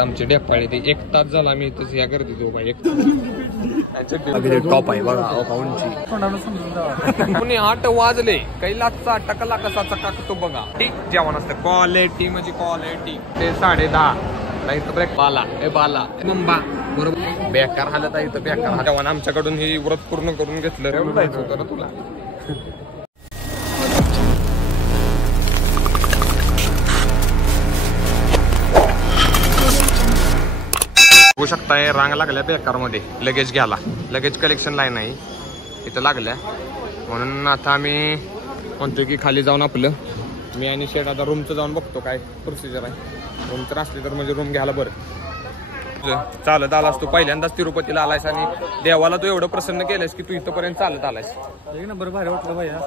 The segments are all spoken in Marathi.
आमची डेपाळी ती 1 तास झाला मी तस या गर्दीत उभा 1 टॉप आहे बघा अकाउंटची. पुणे 8 वाजले कैलासचा टकला कसा चकाकतो बघा. जेवण असतं क्वालिटी म्हणजे क्वालिटी. ते 10:30 इथं ब्रेक बाला ए बाला मुंबा बरोबर बेकार हालत आहे इथं बेकार. जेवण आमच्याकडून ही व्रत पूर्ण करून घेतलं रे जायचं होतं ना तुला. बघू शकताय रांग लागल्या बेकार मध्ये लगेज घ्यायला. लगेज कलेक्शन लाईन नाही इथं लागल्या म्हणून आता आम्ही म्हणतोय की खाली जाऊन आपलं मी आणि शेट आता रूमचं जाऊन बघतो काय प्रोसिजर आहे. रूम तर असली तर म्हणजे रूम घ्यायला बरं. चालत आलास तू पहिल्यांदाच तिरुपतीला आलायस आणि देवाला तू एवढं प्रसन्न केलंस की तू इथंपर्यंत चालत आलायस. एक नंबर भारी वाटलं भैया.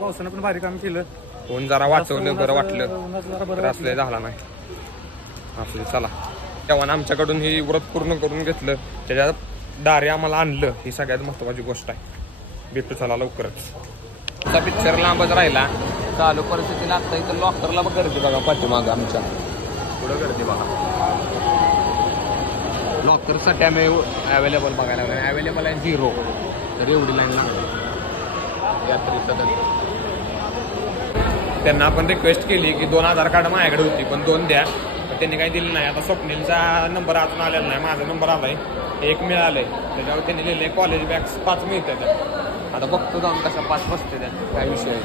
पावसानं पण भारी काम केलं. कोण जरा वाचवलं बरं वाटलं तर असलं झाला नाही असं. चला तेव्हा आमच्याकडून ही व्रत पूर्ण करून घेतलं त्याच्यात दारे आम्हाला आणलं ही सगळ्यात महत्वाची गोष्ट आहे. भेटू चला लवकरच. आता पिक्चर लांबच राहिला चालू परिस्थितीला. आता इथं लॉकरला बघ गर्दी बघा पाठीमागं आमच्या पुढं गर्दी बघा. लॉकरसाठी आम्ही अवेलेबल बघायला लागलो. अवेलेबल आहे 0 तर एवढी लाईन लागली यात्रेचं. त्यांना आपण रिक्वेस्ट केली की 2000 कार्ड माझ्याकडे होती पण 2 द्या. त्यांनी काही दिलं नाही. आता स्वप्नीलचा नंबर अजून आलेला नाही. माझा नंबर आलाय 1 मिळालंय त्याच्यावर त्यांनी लिहिलंय कॉलेज बॅग्स 5 मिळते त्या. आता बघतो जाऊन कशा 5 बसते त्या काय विषय आहे.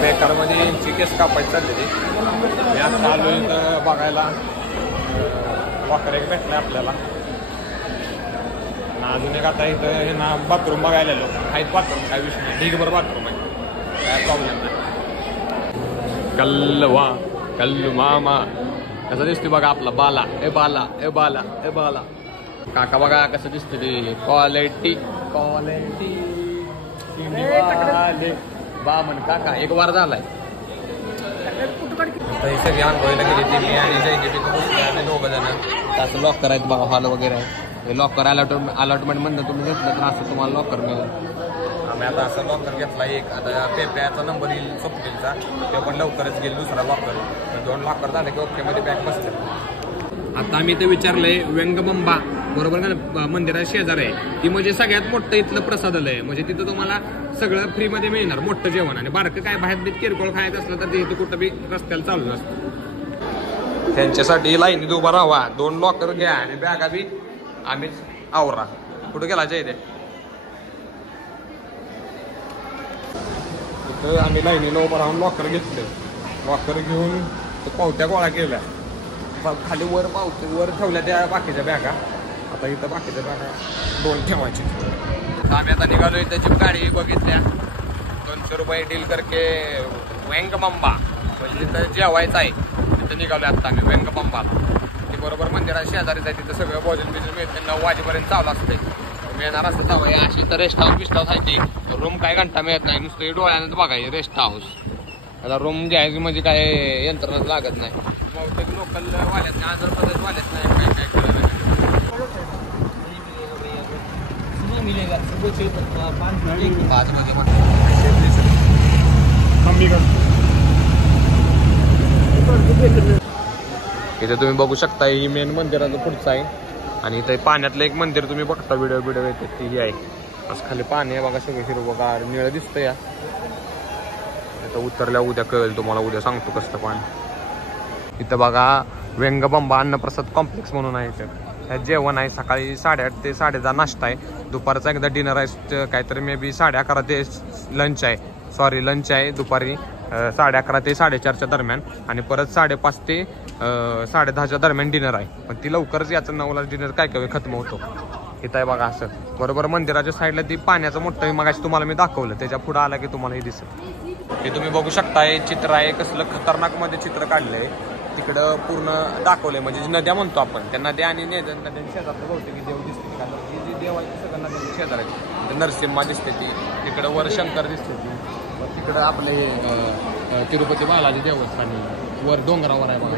बेकारमध्ये यांची केस कापायची चाललेली. मी आता आलो इथं बघायला वॉकर एक भेटलाय आपल्याला. अजून एक आता इथं हे ना बाथरूम बघायला आलो. आहेत बाथरूम काय विषय नाही. ढीगभर बाथरूम आहे काय प्रॉब्लेम नाही. कल्लवा कल्लू मामा कसं दिसते बघा आपला बाला ए बाला ए बाला ए बाला. काका बघा कसं दिसते ते क्वालिटी क्वालिटी बामन काका 1 वार झालाय. ही सगळी आंघोळीला गेली ती मी आणि जयदेवी आम्ही 2 जण. असं लॉकर आहेत बघा हॉल वगैरे आहे. लॉकर अलॉटमेंट म्हणलं तुम्ही घेतलं तर असं तुम्हाला लॉकर मिळेल. आम्ही आता असं लॉकर घेतला एक. आता पेप्याचा नंबर येईल स्वप्नीलचा ते पण लवकरच घेईल दुसरा लॉकर. 2 लॉकर झाले की ओके मध्ये बॅग बसते. आता आम्ही ते विचारलंय व्यंगबंबा बरोबर का मंदिरात शेजार आहे ती म्हणजे सगळ्यात मोठं इथलं प्रसादालय. म्हणजे तिथं तुम्हाला सगळं फ्रीमध्ये मिळणार मोठं जेवण. आणि बारकं काय बाहेर बी किरकोळ खायचं असलं तर तिथे कुठं बी रस्त्याला चालू नसतं. त्यांच्यासाठी लाईनीत उभा राहा 2 लॉकर घ्या आणि बॅगा बी आम्हीच आवरा. कुठं गेला जय इथं आम्ही लाईनीला उभं राहून लॉकर घेतले. लॉकर घेऊन पावत्या गोळा केल्या खाली वर वर ठेवल्या त्या बाकीच्या बॅगा. आता इथं बाकीच्या बॅगा 2 ठेवायची. आम्ही आता निघालो. त्याची गाडी बघितल्या 200 रुपये डील करके व्यंगबंबा म्हणजे तिथं जेवायचं आहे. तिथं निघालो आता आम्ही व्यंगबंबाला. बरोबर मंदिरात शेजारीच आहे. तिथं सगळं भोजन बिजन मिळते. 9 वाजेपर्यंत चालू असते. मिळणार असतं जावं अशी तर रेस्ट हाऊस बिस्ट हाऊस आहे ते. रूम काय घंटा मिळत नाही नुसतं डोळ्यानं बघायचं रेस्ट हाऊस. आता रूम घ्यायची म्हणजे काय यंत्रणच लागत नाही. बहुतेक लोकल वाल्यात नाही आंध्र प्रदेश वाल्यात नाही काय काय कळलं. 5 इथे तुम्ही बघू शकता ही मेन मंदिराचं पुढचं आहे. आणि इथे पाण्यातलं एक मंदिर तुम्ही बघता व्हिडिओ येते ती आहे. असं खाली पाणी आहे बघा सगळं हिरवगार निळं दिसतं. या इथं उतरल्या उद्या कळेल तुम्हाला. उद्या सांगतो कसं पाणी. इथं बघा व्यंगबंबा अन्नप्रसाद कॉम्प्लेक्स म्हणून आहे. इथं ह्यात जेवण आहे. सकाळी 8:30 ते 10:30 नाश्ता आहे. दुपारचा एकदा डिनर आहे काहीतरी मे बी 11:30 ते लंच आहे. लंच आहे दुपारी 11:30 ते 4:30च्या दरम्यान. आणि परत 5:30 ते 10:30च्या दरम्यान डिनर आहे. पण ती लवकरच याचं 9ला डिनर काय काय खत्म होतो. इथं आहे बघा असं बरोबर मंदिराच्या साईडला ती पाण्याचं मोठं मगाशी तुम्हाला मी दाखवलं. त्याच्या पुढं आला की तुम्हाला हे दिसेल. हे तुम्ही बघू शकता हे चित्र आहे कसलं खतरनाक मध्ये चित्र काढलंय. तिकडं पूर्ण दाखवलंय म्हणजे नद्या म्हणतो आपण त्या नद्या आणि नद्यांच्या शेजारचं बहुतेक देव दिसते. जी देव आहे सगळं नद्यांच्या शेजार आहे. नरसिंहा दिसते ती. तिकडं वर शंकर दिसते ती. तिकडं आपले तिरुपती बालाजी देवस्थान वर डोंगरावर आहे बघा.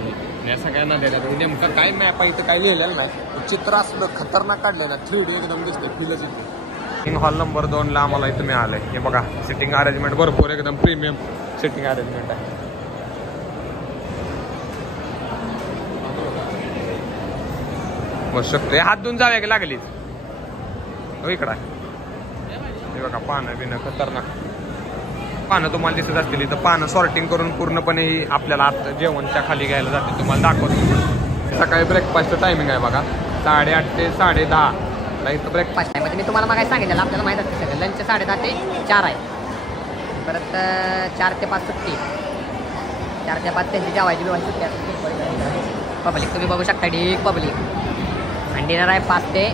या सगळ्या नद्या नेमकं काय मॅप आहे इथं काय लिहिलेलं नाही चित्र असलं खतरनाक काढलं ना 3D एकदम दिसतं फिलच येते. हॉल नंबर 2 ला आम्हाला इथं मिळालंय. हे बघा सिटिंग अरेंजमेंट भरपूर एकदम प्रीमियम सिटिंग अरेंजमेंट आहे. बस शकतो हात धुवून जाऊया की लागलीच इकडं हे बघा पानं बिनं खतरनाक पानं तुम्हाला दिसत असतील. इथं पानं सॉर्टिंग करून पूर्णपणे आपल्याला आता जेवणच्या खाली घ्यायला जाते. तुम्हाला दाखवतो सकाळी ब्रेकफास्टचं टायमिंग आहे बघा 8:30 ते 10:30 इथं ब्रेकफास्ट आहे. म्हणजे मी तुम्हाला मागे सांगितलं आपल्याला माहीत असते सगळं. लंच 10:30 ते 4 आहे. परत 4 ते 5 सुट्टी 4 ते 5 त्यांची जेवायची बिवायची सुट्टी असते. पब्लिक तुम्ही बघू शकता ढीक पब्लिक. आणि डिनर आहे 5 ते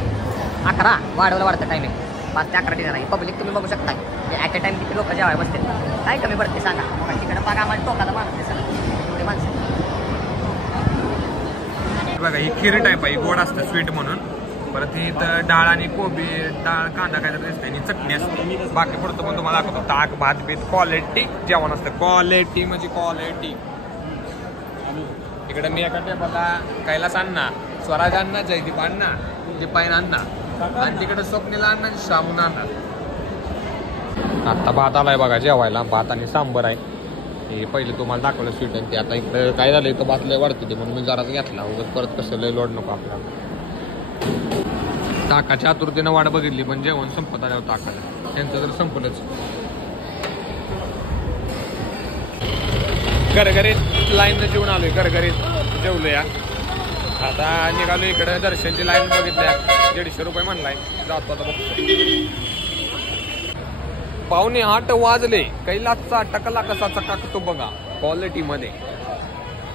11 वाढतं टायमिंग 5 ते 11 डिनर आहे. पब्लिक तुम्ही बघू शकता ॲट अ टाइम किती लोक जेवाय बसते काय कमी पडते सांगा. पण तिकडे बघा आम्हाला टोकाला माणूस दिसत एवढे माणसं बघा ही खीर टाईप आहे गोड असतं स्वीट म्हणून. परत इथं डाळ आणि कोबी डाळ कांदा काहीतरी दिसते आणि चटणी असते. बाकी पुढचं पण तुम्हाला दाखवतो ताक भात बीत क्वालिटी जेवण असतं. क्वालिटी म्हणजे क्वालिटी. इकडे मी एका टेबलला कैलास अण्णा स्वराज अण्णा जयदीप अण्णा दीपायन अण्णा आणि तिकडे स्वप्नीला अण्णा शामून अण्णा. आता भात आलाय बघा जेवायला भात आणि सांबर आहे. हे पहिले तुम्हाला दाखवलं स्वीट आणि ते आता इकडे काय झालं इथं भात लय वाढते ते म्हणून मी जराच घेतला उगाच परत कसं लय लोड नको आपल्याला. ताकाच्या आतुरतेनं वाट बघितली पण जेवण संपत आल्यावर ताकाला त्यांचं तर संपलंच. घरघरीत लाईन जेवण आलोय घरघरीत जेवलो या. आता निघालो इकडे दर्शनची लाईन बघितल्या 150 रुपये म्हणलाय जातो आता बघतो. 7:45 वाजले कैलासचा टकला कसा चकाकतो बघा क्वालिटी मध्ये.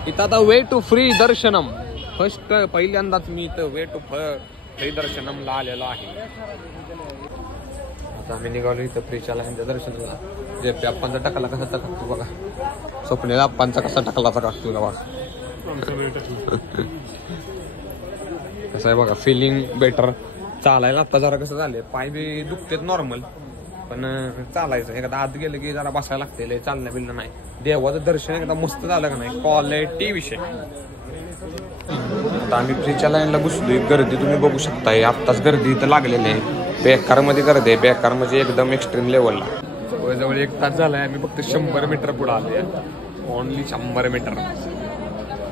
इथं आता वे टू फ्री दर्शनम फर्स्ट पहिल्यांदाच मी इथं वे टू फ्री दर्शनमला आलेलो आहे. आता आम्ही निघालो इथं फ्रीच्या लाईनच्या दर्शनाला. जे आप्पांचा टकला कसा चकाकतो बघा स्वप्नेला आप्पांचा कसा टकला चकाकतो बघा कसं आहे बघा फिलिंग बेटर. चालायला आता जरा कसं झालंय पाय बी दुखतेत नॉर्मल पण चालायचं एकदा आत गेलं की जरा बसायला लागते चालणं बिलणं नाही. देवाचं दर्शन एकदा मस्त झालं का नाही क्वालिटी विषय. आता आम्ही फ्रीच्या लाईनला घुसलोय. गर्दी तुम्ही बघू शकताय आत्ताच गर्दी इथं लागलेली आहे. बेकार मध्ये गर्दी आहे बेकार म्हणजे एकदम एक्स्ट्रीम लेवलला. जवळ 1 तास झालाय आम्ही फक्त 100 मीटर पुढे आलोय. Only 100 metre.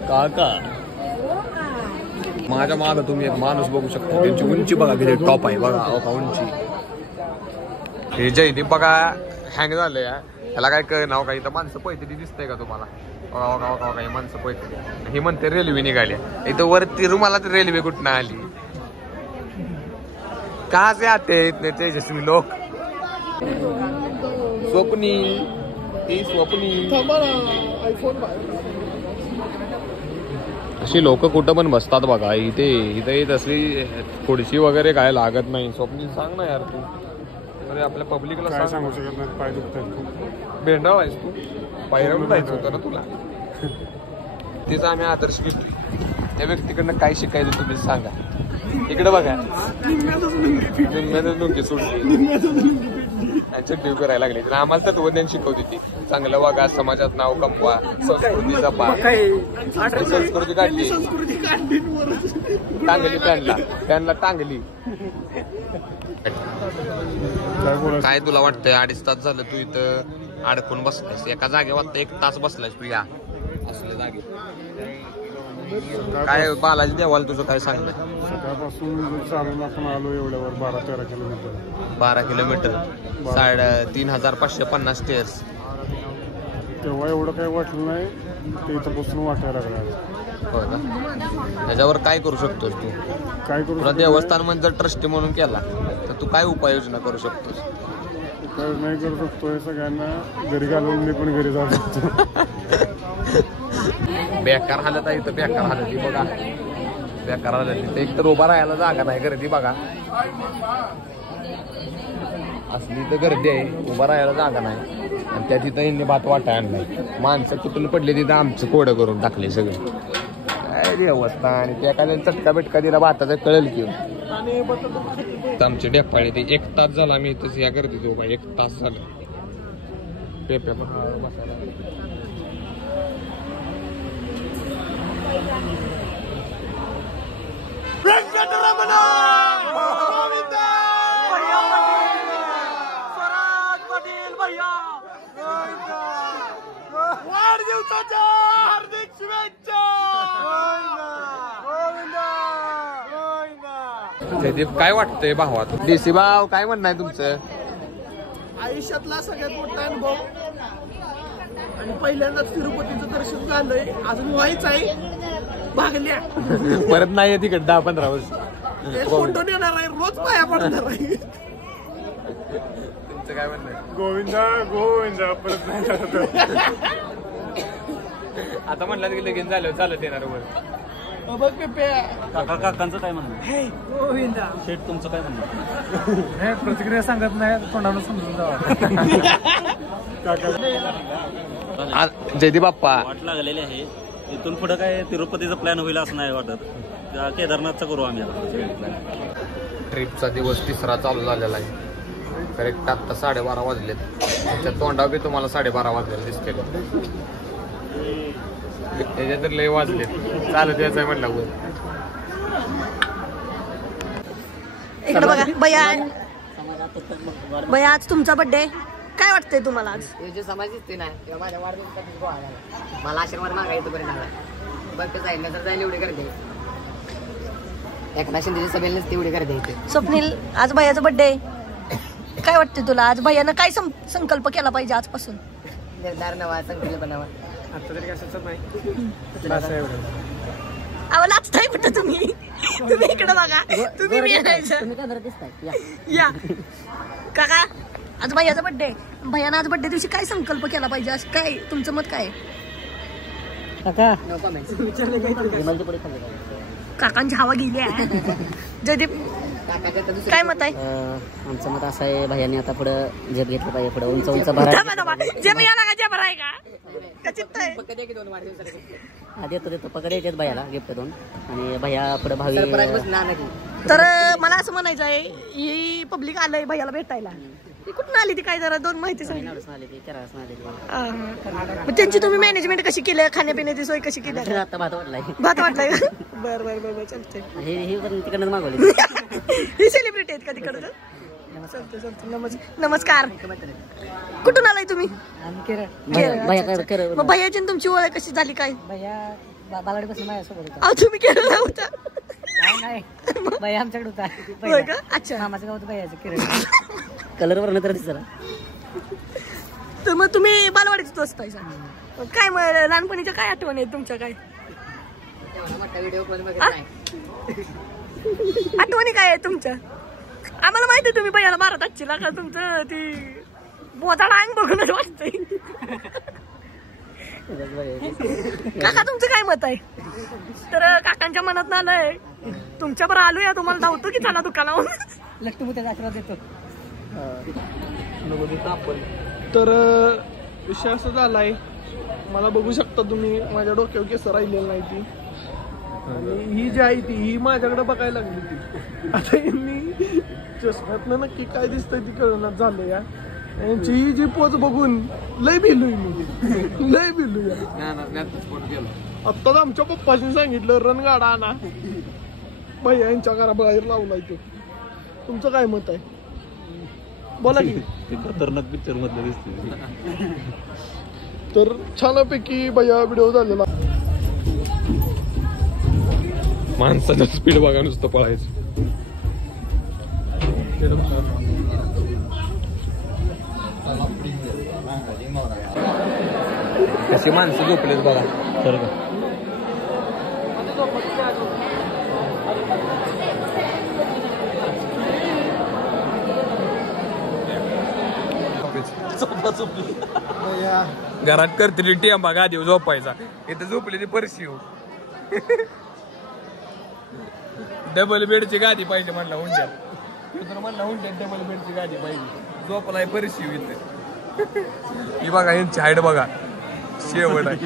काका माझ्या मागं तुम्ही एक माणूस बघू शकता त्यांची उंची बघा किती टॉप आहे बघा उंची. हे जयदीप बघा हँग झालंय याला काय कळ नाव काही तर माणसं पैसे ती दिसतंय का तुम्हाला काही माणसं पैसे ही म्हणते रेल्वे निघाली इथं वरती रुमाला तर रेल्वे कुठनं आली. कहा से आते इतने तेजस्वी लोक. स्वप्नी अशी लोक कुठं पण बसतात बघा इथे येत असली खुर्ची वगैरे काय लागत नाही. स्वप्नी सांग ना यार तू अरे आपल्या पब्लिकला काय सांगू शकत नाही. पाय दुखतात भेंडाळ आहेस तू पायऱ्यावर जायचं होतं ना तुला. तिचा आम्ही आदर्श घेतली. त्या व्यक्तीकडनं काय शिकायचं तुम्ही सांगा. इकडे बघा निम्म्यातच सोडली चड्डी करायला लागली. आम्हाला तत्वज्ञान शिकवते ती चांगलं वागा समाजात नाव कमवा संस्कृती जपा. संस्कृती काढली टांगली त्यांना टांगली. काय तुला वाटतंय 2.5 तास झालं तू इथं अडकून बसलायस एका जागेवर. 1 तास बसलायस तू या असल्या जागे. काय बालाजी देवाला तुझं काय सांगलंय. सकाळपासून चालून आपण आलो एवढ्यावर 12-13 किलोमीटर. 12 kilometre 3,550 stairs. तेव्हा एवढं काही वाटलं नाही ते इथं बसून वाटायला लागलं. हो का त्याच्यावर काय करू शकतोस तू. काय करू तुला देवस्थान मध्ये जर ट्रस्टी म्हणून केला तर तू काय उपाययोजना करू शकतोस. काय नाही करू शकतोय. सगळ्यांना घरी घालून मी पण घरी जाऊ शकतो. बेकार हालत आहे इथं बेकार हालत ही बघा बेकार हालत. तिथे एक तर उभा राहायला जागा नाही गर्दी बघा असली तर गर्दी आहे उभा राहायला जागा नाही. आणि त्या तिथं यांनी भात वाटाय आणलाय. माणसं कुठून पडले तिथं आमचं कोडं करून टाकले सगळं. काय रे अवस्था. आणि त्या एखाद्याने चटका बिटका दिला भाताचा कळेल की. आमचे डेपाळे ते 1 तास झाला आम्ही इथंच या गर्दीत उभा 1 तास झाला. पेप्या जयदीप काय वाटतंय भावा डीसी भाव काय म्हणणं आहे तुमचं? आयुष्यातला सगळ्यात मोठा अनुभव आणि पहिल्यांदाच तिरुपतीचं दर्शन झालंय. अजून व्हायचं आहे. भागल्या परत नाही आहे तिकडे 10-15 वर्ष. फोटो येणार आहे. रोज पाया पडणार आहे. तुमचं काय म्हणणं आहे? गोविंदा गोविंदा परत नाही जात. आता म्हणलं की लगेच झालं चालत येणार वर. बघ पेप्या. काकांचं काय म्हणणं? गोविंदा शेठ तुमचं काय म्हणणं? प्रतिक्रिया सांगत नाही तोंडानं समजून जावा. जयदीप बाप्पा वाट लागलेली आहे. इथून पुढे काय तिरुपतीचा प्लॅन होईल असं नाही वाटत. केदारनाथचा करू आम्ही आता. ट्रिपचा दिवस 3रा चालू झालेला आहे. करेक्ट आता 12:30 वाजलेत. त्याच्या तोंडावर बी तुम्हाला 12:30 वाजलेले दिसते. त्याच्या तर लय वाजलेत. चालत यायचं आहे म्हणलं वर. इकडे बघा भैया आज तुमचा बर्थडे काय वाटतंय तुम्हाला आज? जे समाज दिसतोय ना तेव्हा माझ्या वाढदिवसासाठी गोळा झाला. मला आशीर्वाद मागायचं पर्यंत आला. बघ ते जाईल तर जाईल एवढी गर्दी. एकनाथ शिंदेची सभेला नसते एवढी गर्दी इथे. स्वप्नील आज भैयाचा बर्थडे काय वाटतंय तुला? आज भैयानं काय संकल्प केला पाहिजे आजपासून? निर्धार नवा संकल्प नवा. अहो लाजताय कुठं तुम्ही? तुम्ही इकडे बघा. तुम्ही मी यायचं. तुम्ही काय दिसताय या काका आज भैयाचा बर्थडे. भैयानं आज बर्थडे दिवशी काय संकल्प केला पाहिजे? आज काय तुमचं मत काय? काकांची हवा गेली आहे. जयदीप काय मत आहे? आमचं मत असं आहे भैयाने आता पुढे झेप घेतलं पाहिजे. पुढे उंच उंच भरा जेब याला का जेब आहे का? देतो पकड येतात भैयाला गिफ्ट 2 आणि भैया पुढे भावी. तर मला असं म्हणायचं आहे ही पब्लिक आलंय भैयाला भेटायला. ती कुठून आली ती काय जरा 2 माहिती सांग. त्यांची तुम्ही मॅनेजमेंट कशी केली? खाण्यापिण्याची सोय कशी केली? आता भात वाटलाय. भात वाटलाय का? बरं चालतंय. हे पण तिकडनं मागवले. ही सेलिब्रिटी आहेत का तिकडचं? नमस्कार. कुठून आलाय तुम्ही? मग भैयाची तुमची ओळख कशी झाली काय? बालाडीपासून माझ्यासोबत अहो तुम्ही केरळला होता? नाही भैया आमच्याकडे होता. होय का? अच्छा. मामाचं गाव होतं भैयाचं किरण. कलर वर तर दिसला. तर मग तुम्ही बालवाडीच असताय काय? मग लहानपणीच्या काय आठवण आहे तुमच्या? काय आठवणी काय आहे तुमच्या? आम्हाला माहिती आहे तुम्ही भैयाला मारत आजचीला का? तुमचं ती बोजाड अंग बघूनच वाटतंय. काका तुमचं काय मत आहे? तर काकांच्या मनात आलंय तुमच्या बरं आलोय. तुम्हाला धावतो की चला दुकानावर. लक्ष्मीचा आशीर्वाद देतो. तर विषय असं झालाय. मला बघू शकता तुम्ही माझ्या डोक्यावर केस राहिलेलं नाही ती. आणि ही जी आहे ही माझ्याकडे बघायला लागली ती. आता यांनी चष्म्यातनं नक्की काय दिसतंय ती कळण्यात झालं या. यांची ही जी पोच बघून लय भिलोय मी. लय भिलोय. आत्ताच आमच्या पप्पाशी सांगितलं रणगाडा आणा. भैया यांच्या घराबाहेर लावलाय तो. तुमचं काय मत आहे? बोला की. खतरनाक पिक्चर मधलं दिसते. तर छानपैकी भैया व्हिडिओ झालेला. माणसाचं स्पीड बघा नुसतं पळायचं. कशी माणसं झोपलेत बघा. तर का घरात करते टिंबा गादीवर झोपायचा. इथं झोपली ती परशी. डबल बेडची गादी पाहिजे म्हणला हुंड्यात. म्हणला हुंड्यात डबल बेडची गादी पाहिजे. झोपलाय परशी इथे. ही बघा यांची हाईट बघा. शेवट आहे.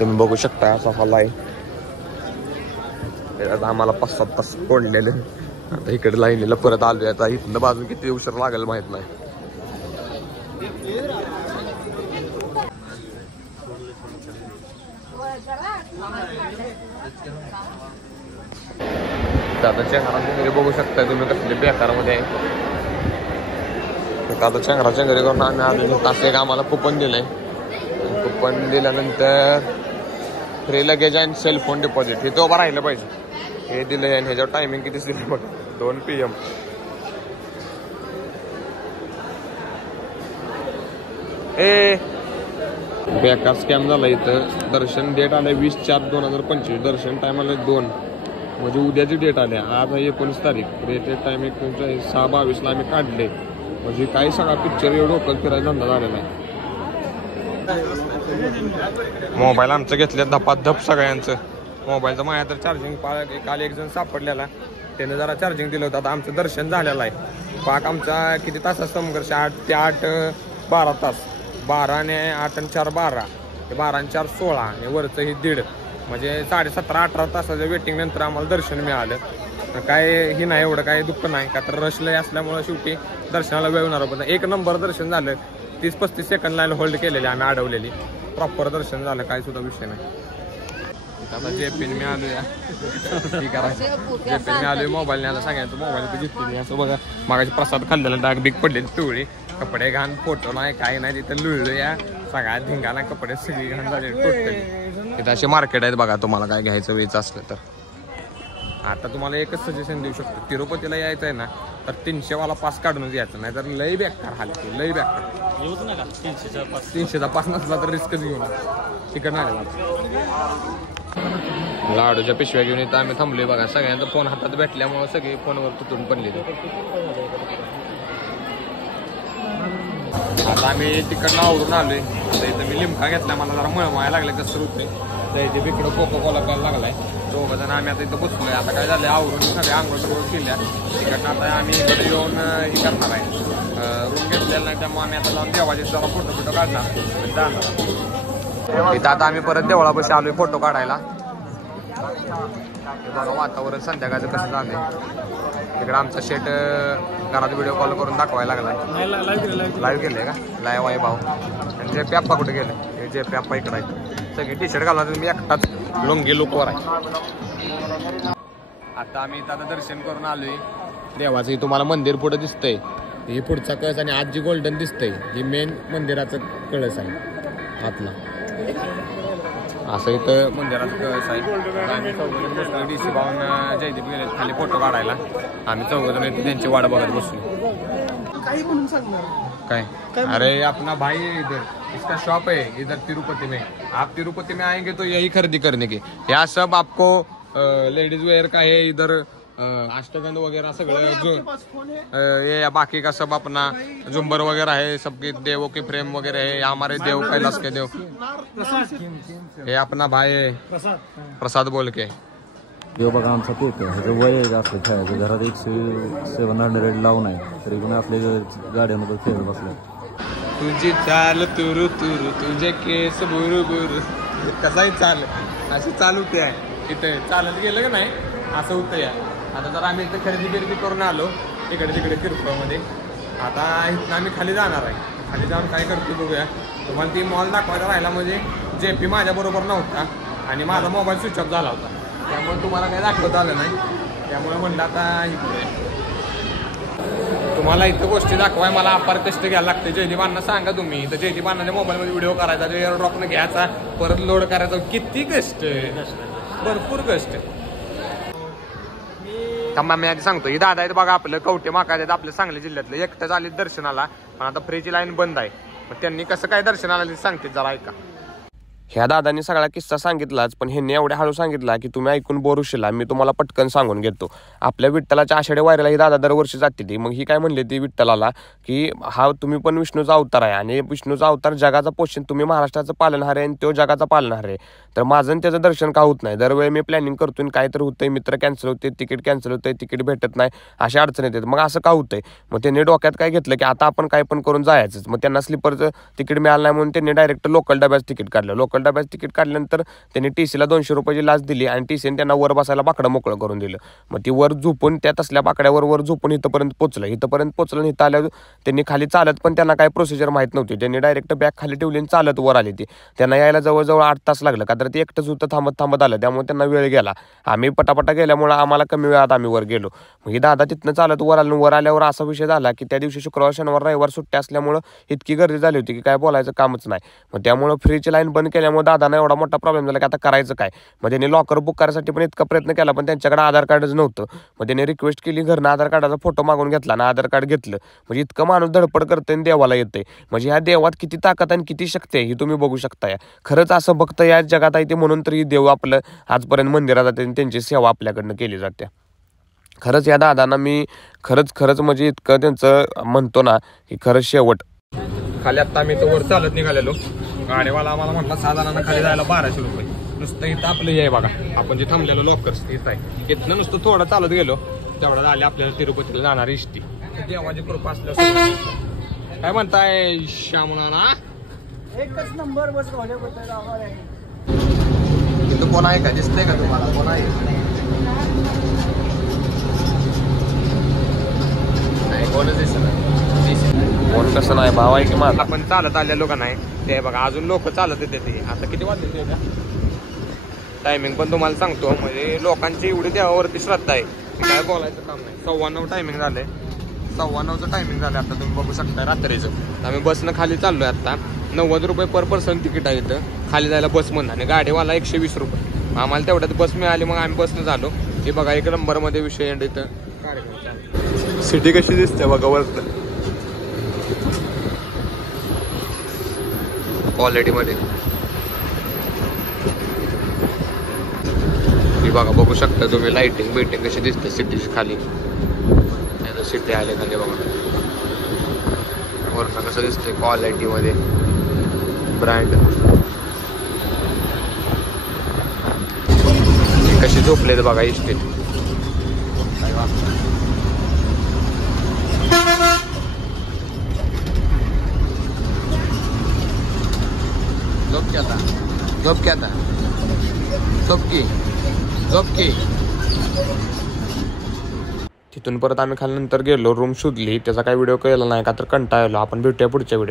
तुम्ही बघू शकता असा हॉल आहे. आता आम्हाला 5-7 तास कोंडलेले. आता इकडे लाईनीला परत आलोय. आता इथलं बाजून किती उशीर लागेल माहित नाही. आता चेंगरा बघू शकता तुम्ही कसले बेकारामध्ये आहे. आता चेंगरा चेंगरी करून आम्ही आलो. तास एक आम्हाला कुपन दिलंय. कुपन दिल्यानंतर free luggage and cellphone deposit हे तो उभं राहिलं पाहिजे. हे दिलंय आणि ह्याच्यावर टायमिंग किती दिली बघ 2 PM. बेकार स्कॅम झाला इथं. दर्शन डेट आलंय 20/4/2025. दर्शन टाइम आलंय 2 म्हणजे उद्याची डेट आली. आज आहे 19 तारीख. डेट टाइम 6/22 आम्ही काढले. म्हणजे काही सगळा पिक्चर एवढं डोकं फिरायचा धंदा झालेला आहे. मोबाईल आमचं घेतले धपाधप सगळ्यांचं. मोबाईलचं माझ्या तर चार्जिंग काल एक जण सापडलेला त्याने जरा चार्जिंग दिलं होतं. आता आमचं दर्शन झालेलं आहे. पाक आमचा किती तासाचा संघर्ष 8 ते 8 12 तास. 12 आणि 8 आणि 4 12 12 आणि 4 16 आणि वरचं ही 1.5 म्हणजे 17-18 तासाच्या वेटिंग नंतर आम्हाला दर्शन मिळालं. काय ही नाही एवढं काही दुःख नाही का तर रश लय असल्यामुळं शेवटी दर्शनाला वेळ होणार. पण 1 नंबर दर्शन झालं. 30-35 सेकंड लाईन होल्ड केलेली आम्ही अडवलेली. प्रॉपर दर्शन झालं काय सुद्धा विषय नाही. आता जेपीन मी आलो या जेपीन मी आलोय मोबाईलने. आता सगळ्यांचं मोबाईल तर घेतली असं बघा. मागाची प्रसाद खाल्लेला डाग बिग पडलेली पिवळी. कपडे घाण फोटो नाही काही नाही. तिथं लुळलो या सगळ्या धिंगाणा कपडे सगळी घाण झाले टोटली. इथं असे मार्केट आहेत बघा. तुम्हाला काय घ्यायचं वेच असलं तर. आता तुम्हाला एकच सजेशन देऊ शकतो. तिरुपतीला यायचं आहे ना तर 300 वाला पास काढूनच यायचं. नाही तर लई बेकार हालते. लई बेकार. 300चा पास नसला तर रिस्कच घेऊन तिकड नाही. लाडूच्या पिशव्या घेऊन इथं आम्ही थांबलोय बघा. सगळ्यांचा फोन हातात भेटल्यामुळे सगळे फोनवर तुटून पडले. आता आम्ही तिकडनं आवरून आलोय. आता इथं मी लिमका घेतला. मला जरा मळमळायला लागलं कसं होते. तर इथे इकडं कोको कोला प्यायला लागलाय. 2 जण आम्ही आता इथं बसलोय. आता काय झालं आवरून सगळे आंघोळ केल्या. तिकडनं आता आम्ही इकडे येऊन हे करणार आहे. रूम घेतलेला नाही त्यामुळे आम्ही आता जाऊन देवाचे जरा फोटो काढणार जाणार. इथं आता आम्ही परत देवळापाशी आलोय फोटो काढायला. बघा वातावरण संध्याकाळचं कसं झालंय. तिकडे आमचा शेट घरात व्हिडिओ कॉल करून दाखवायला लागलाय. लाईव्ह केलंय का? लाईव्ह आहे भाऊ. आणि जे प्याप्पा कुठे गेले? हे जे प्याप्पा इकडे आहे. सगळे टी-शर्ट घालून मी एकटाच लुंगी लुकवर आहे. आता आम्ही इथं आता दर्शन करून आलोय देवाचं. तुम्हाला मंदिर पुढे दिसतंय. ही पुढचा कळस आणि आज जी गोल्डन दिसतंय ही मेन मंदिराचं कळस आहे आतला. असं इथं मंदिराचं कळस आहे. आम्ही चौघजण बसलो. DC भाऊन जयदीप गेले खाली फोटो काढायला. आम्ही चौघजण इथे त्यांची वाट बघत बसलो. काही म्हणून सांगणार काय? अरे अपना भाई है इधर. इसका शॉप है इधर तिरुपति में. आप तिरुपति में आएंगे तो यही खरीदी करने की. यहाँ सब आपको लेडीज वेयर का है. इधर अष्टगंध वगैरह सगळं जो ये बाकी का सब अपना झुंबर वगैरह है. सबके देवों के फ्रेम वगैरह है. हमारे देव कैलाश के देव. हे अपना भाई है प्रसाद बोल के. यो बघा आमचा केक आहे. ह्याचं वय आहे जास्त खेळायचं. घरात 700 लावून आहे तरी पण आपल्या गाड्यामध्ये खेळत बसलाय. तुझी चाल तुरु तुरु तुझे केस बुरु बुरु. कसाही चाल अशी चालू ते आहे. इथे चालत गेलं का नाही असं होतं या. आता जर आम्ही इथं खरेदी करून आलो इकडे तिकडे किरकोळमध्ये. आता इथं आम्ही खाली जाणार आहे. खाली जाऊन काय करतो बघूया. तुम्हाला ती मॉल दाखवायला राहिला म्हणजे जेपी माझ्याबरोबर नव्हता आणि माझा मोबाईल स्विच ऑफ झाला होता. त्यामुळे तुम्हाला काही दाखवता आलं नाही. त्यामुळे म्हणलं आता इकडे तुम्हाला इथं गोष्टी दाखवाय मला अपार कष्ट घ्यायला लागते. जयदीपांना सांगा तुम्ही. तर जयदीपांना मोबाईलमध्ये व्हिडिओ करायचा एअर ड्रॉपनं घ्यायचा परत लोड करायचा. किती कष्ट भरपूर कष्ट. थांबा मी आधी सांगतो. ही दादा आहेत बघा आपलं कवटे माका आहेत आपल्या सांगली जिल्ह्यातलं. एकटंच आले दर्शनाला पण आता फ्रीची लाईन बंद आहे. मग त्यांनी कसं काय दर्शनाला सांगते जरा ऐका. ह्या दादांनी सगळा किस्सा सांगितलाच पण ह्यांनी एवढ्या हळू सांगितला की तुम्ही ऐकून बोर होशीला. मी तुम्हाला पटकन सांगून घेतो. आपल्या विठ्ठलाच्या आषाढी वारीला ही दादा दरवर्षी जाते ती. मग ही काय म्हणली ती विठ्ठलाला की हा तुम्ही पण विष्णूचा अवतार आहे आणि विष्णूचा अवतार जगाचा पोषण. तुम्ही महाराष्ट्राचं पालनहार आहे आणि तो जगाचा पालनहार आहे. तर माझं त्याचं दर्शन का होत नाही. दरवेळी मी प्लॅनिंग करतोय काय तर होतंय. मित्र कॅन्सल होते. तिकीट कॅन्सल होतंय. तिकीट भेटत नाही. अशा अडचण येतात. मग असं का होतंय. मग त्यांनी डोक्यात काय घेतलं की आता आपण काय पण करून जायचंच. मग त्यांना स्लीपरचं तिकीट मिळालं नाही म्हणून त्यांनी डायरेक्ट लोकल डब्याचं तिकीट काढलं. लोकल लोकल डब्याचं तिकीट काढल्यानंतर त्यांनी TC ला 200 रुपयाची लाच दिली आणि TCने त्यांना वर बसायला बाकडं मोकळं करून दिलं. मग ती वर झोपून त्या तसल्या बाकड्यावर वर झोपून इथंपर्यंत पोचलं आणि इथं आल्यावर त्यांनी खाली चालत पण त्यांना काय प्रोसिजर माहीत नव्हती. त्यांनी डायरेक्ट बॅग खाली ठेवली आणि चालत वर आली. ती त्यांना यायला जवळजवळ 8 तास लागलं का तर ते एकटंच होतं थांबत आलं. त्यामुळे त्यांना वेळ गेला. आम्ही पटापटा गेल्यामुळे आम्हाला कमी वेळात आम्ही वर गेलो. मग ही दादा तिथनं चालत वर आलं. वर आल्यावर असा विषय झाला की त्या दिवशी शुक्रवार शनिवार रविवार सुट्ट्या असल्यामुळं इतकी गर्दी झाली होती की काय बोलायचं कामच नाही. मग त्यामुळं फ्रीची लाईन बंद केल्यामुळे दादांना एवढा मोठा प्रॉब्लेम झाला की आता करायचं काय. मग त्यांनी लॉकर बुक करायसाठी पण इतका प्रयत्न केला पण त्यांच्याकडे आधार कार्डच नव्हतं. मग त्यांनी रिक्वेस्ट केली घरनं आधार कार्डाचा फोटो मागून घेतला आणि आधार कार्ड घेतलं. म्हणजे इतकं माणूस धडपड करतंय आणि देवाला येतंय. म्हणजे ह्या देवात किती ताकद आणि किती शक्ती आहे ही तुम्ही बघू शकता. खरंच असं भक्त या जगात आहे ते म्हणून तरी देव आपलं आजपर्यंत मंदिरात जाते त्यांची सेवा आपल्याकडनं केली जाते. खरंच या दादांना मी खरंच म्हणजे इतकं त्यांचं म्हणतो ना की खरंच शेवट. खाली आता आम्ही तर वर चालत निघालेलो. गाडीवाला आम्हाला म्हटलं 6 जणांना खाली जायला 1200 रुपये. नुसतं इथं आपलं हे आहे बघा आपण जे थांबलेलो लॉकर्स इथं आहे. इथनं नुसतं थोडं चालत गेलो तेवढं आले आपल्याला तिरुपतीला जाणार इष्टी. देवाची कृपा असल्यास काय म्हणताय श्यामना एकच नंबर बस इथं कोण आहे का दिसतंय का तुम्हाला कोण आहे कोणच दिसत कोण कसं नाही भाव आहे की माझा. आपण चालत आलेलो का नाही ते बघा अजून लोक चालत येते. ते आता किती वाजले टायमिंग पण तुम्हाला सांगतो. म्हणजे लोकांची एवढी देवावरती श्रद्धा आहे काय बोलायचं काम नाही. 9:15 टायमिंग झालंय. 9:15चं टायमिंग झालं आता तुम्ही बघू शकता रात्रीचं. आम्ही बसनं खाली चाललोय आता. 90 रुपये पर पर्सन तिकीट आहे इथं खाली जायला बस म्हणून आणि गाडीवाला 120 रुपये. आम्हाला तेवढ्यात बस मिळाली मग आम्ही बसनं झालो. हे बघा 1 नंबरमध्ये विषय एंड इथं कार्यक्रम. सिटी कशी दिसते बघा वरतं क्वालिटी मध्ये. बघा बघू शकता तुम्ही लाइटिंग बिटिंग कशी दिसते सिटीची खाली. सिटी आले खाली बघा वरनं कसं दिसतंय क्वालिटी मध्ये ब्रँड. कशी झोपलेत बघा इस्टेट. झोपकी तिथून परत आम्ही खाली नंतर गेलो रूम शोधली. त्याचा काही व्हिडिओ केला नाही का तर कंटाळलो. आपण भेटूया पुढच्या व्हिडिओ.